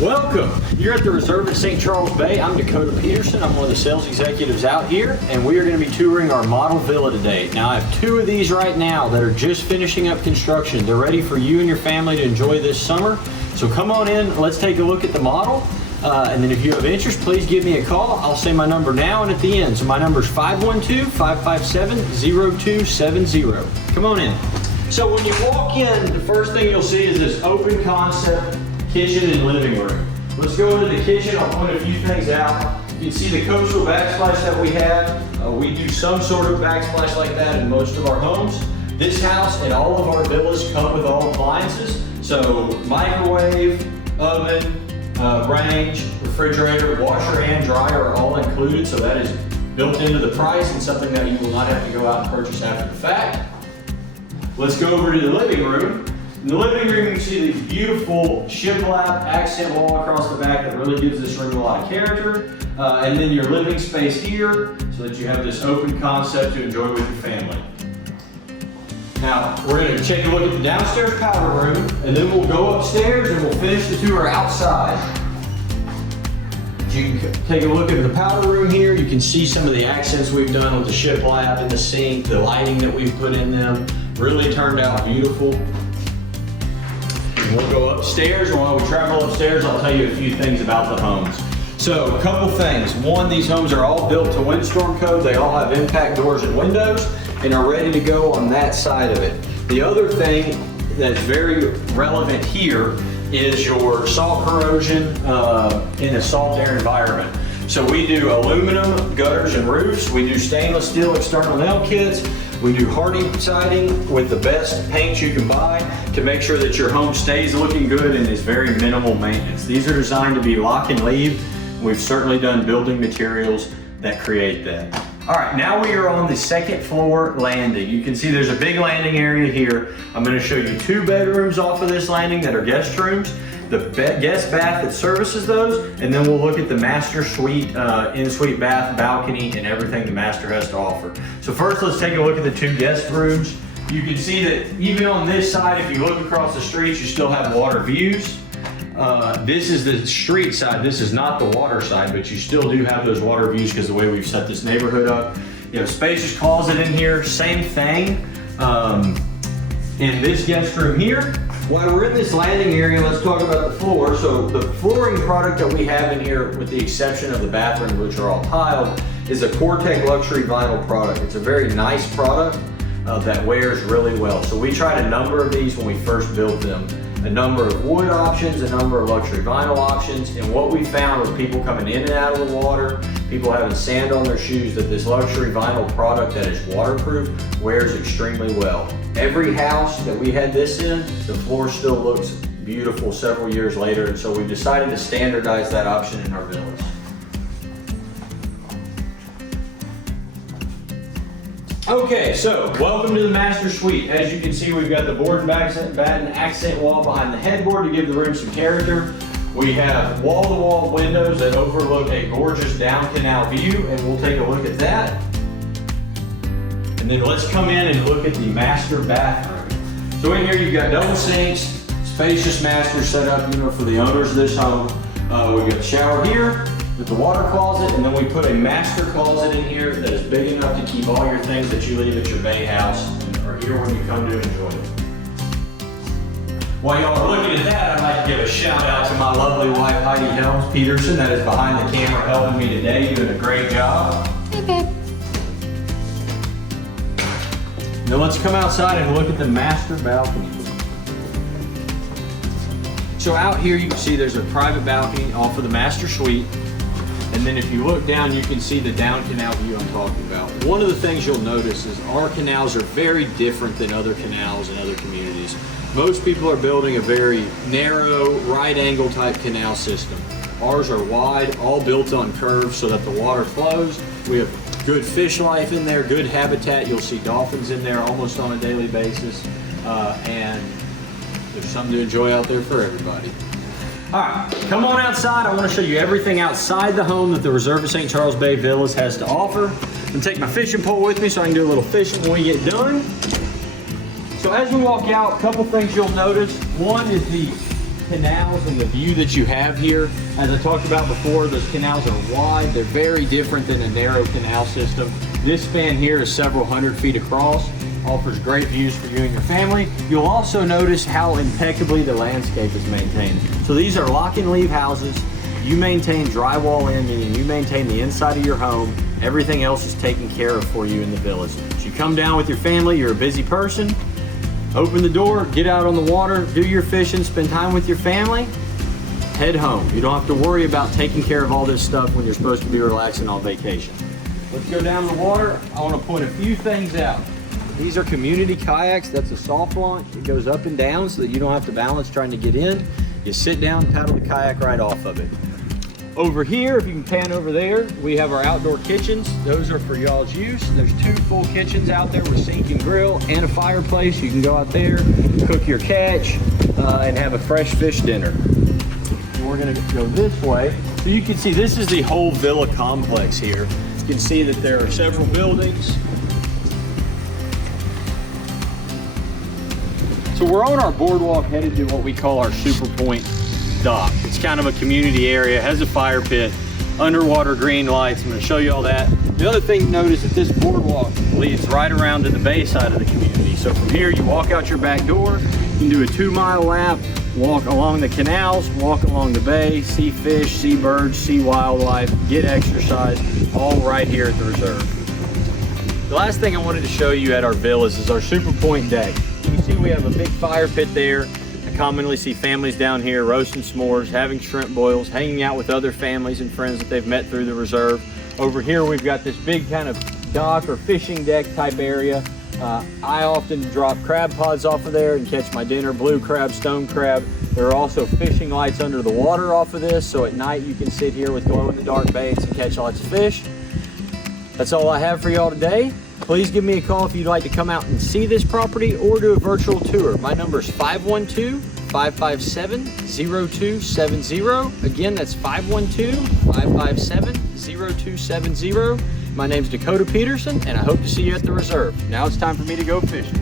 Welcome. You're at the Resort at St. Charles Bay. I'm Dakota Peterson. I'm one of the sales executives out here, and we are going to be touring our model villa today. Now, I have two of these right now that are just finishing up construction. They're ready for you and your family to enjoy this summer. So come on in, let's take a look at the model. And then if you have interest, please give me a call. I'll say my number now and at the end. So my number is 512-557-0270. Come on in. So when you walk in, the first thing you'll see is this open concept kitchen and living room. Let's go into the kitchen. I'll point a few things out. You can see the coastal backsplash that we have. We do some sort of backsplash like that in most of our homes. This house and all of our villas come with all appliances. So microwave, oven, range, refrigerator, washer and dryer are all included. So that is built into the price and something that you will not have to go out and purchase after the fact. Let's go over to the living room. In the living room, you can see the beautiful shiplap accent wall across the back that really gives this room a lot of character. And then your living space here so that you have this open concept to enjoy with your family. Now, we're going to take a look at the downstairs powder room, and then we'll go upstairs and we'll finish the tour outside. You can take a look at the powder room here. You can see some of the accents we've done with the shiplap and the sink, the lighting that we've put in them. Really turned out beautiful. And we'll go upstairs, and while we travel upstairs, I'll tell you a few things about the homes. So, a couple things. One, these homes are all built to windstorm code. They all have impact doors and windows and are ready to go on that side of it. The other thing that's very relevant here is your salt corrosion in a salt air environment. So we do aluminum gutters and roofs. We do stainless steel external nail kits. We do hardy siding with the best paint you can buy to make sure that your home stays looking good and is very minimal maintenance. These are designed to be lock and leave. We've certainly done building materials that create that. All right, now we are on the second floor landing. You can see there's a big landing area here. I'm gonna show you two bedrooms off of this landing that are guest rooms, the guest bath that services those, and then we'll look at the master suite, in-suite bath, balcony, and everything the master has to offer. So first, let's take a look at the two guest rooms. You can see that even on this side, if you look across the street, you still have water views. This is the street side. This is not the water side, but you still do have those water views because of the way we've set this neighborhood up. You have a spacious closet in here, same thing. In this guest room here, while we're in this landing area, let's talk about the floor. So the flooring product that we have in here, with the exception of the bathrooms, which are all tiled, is a Cortec luxury vinyl product. It's a very nice product that wears really well. So we tried a number of these when we first built them. A number of wood options, a number of luxury vinyl options, and what we found with people coming in and out of the water, people having sand on their shoes, that this luxury vinyl product that is waterproof wears extremely well. Every house that we had this in, the floor still looks beautiful several years later, and so we decided to standardize that option in our villas. Okay, so welcome to the master suite. As you can see, we've got the board and batten accent wall behind the headboard to give the room some character. We have wall-to-wall windows that overlook a gorgeous down canal view, and we'll take a look at that. And then let's come in and look at the master bathroom. So in here you've got double sinks, spacious master setup, for the owners of this home. We've got a shower here with the water closet, and then we put a master closet in here that is big enough to keep all your things that you leave at your bay house or here when you come to enjoy it. While y'all are looking at that, I'd like to give a shout out to my lovely wife, Peterson, that is behind the camera helping me today, doing a great job. Hey, babe. Now let's come outside and look at the master balcony. So out here you can see there's a private balcony off of the master suite. And then if you look down, you can see the down canal view I'm talking about. One of the things you'll notice is our canals are very different than other canals in other communities. Most people are building a very narrow, right angle type canal system. Ours are wide, all built on curves so that the water flows. We have good fish life in there, good habitat. You'll see dolphins in there almost on a daily basis. And there's something to enjoy out there for everybody. All right, come on outside. I want to show you everything outside the home that the Resort at St. Charles Bay Villas has to offer. I'm gonna take my fishing pole with me so I can do a little fishing when we get done. So as we walk out, a couple things you'll notice. One is the canals and the view that you have here. As I talked about before, those canals are wide. They're very different than a narrow canal system. This span here is several hundred feet across, offers great views for you and your family. You'll also notice how impeccably the landscape is maintained. So these are lock and leave houses. You maintain drywall in, meaning you maintain the inside of your home. Everything else is taken care of for you in the village. So you come down with your family, you're a busy person, open the door, get out on the water, do your fishing, spend time with your family, head home. You don't have to worry about taking care of all this stuff when you're supposed to be relaxing on vacation. Let's go down the water. I want to point a few things out. These are community kayaks. That's a soft launch. It goes up and down so that you don't have to balance trying to get in. You sit down, paddle the kayak right off of it. Over here, if you can pan over there, we have our outdoor kitchens. Those are for y'all's use. There's 2 full kitchens out there with sink and grill and a fireplace. You can go out there, cook your catch, and have a fresh fish dinner. We're gonna go this way. So you can see this is the whole villa complex here. You can see that there are several buildings. So we're on our boardwalk headed to what we call our Super Point dock. It's kind of a community area, has a fire pit, underwater green lights. I'm going to show you all that. The other thing to notice is that this boardwalk leads right around to the bay side of the community. So from here, you walk out your back door, you can do a 2-mile lap, walk along the canals, walk along the bay, see fish, see birds, see wildlife, get exercise, all right here at the reserve. The last thing I wanted to show you at our villas is our Super Point deck. You can see we have a big fire pit there. I commonly see families down here roasting s'mores, having shrimp boils, hanging out with other families and friends that they've met through the reserve. Over here we've got this big kind of dock or fishing deck type area. I often drop crab pods off of there and catch my dinner, blue crab, stone crab. There are also fishing lights under the water off of this, so at night you can sit here with glow-in-the-dark baits and catch lots of fish. That's all I have for y'all today. Please give me a call if you'd like to come out and see this property or do a virtual tour. My number is 512-557-0270. Again, that's 512-557-0270. My name's Dakota Peterson, and I hope to see you at the reserve. Now it's time for me to go fishing.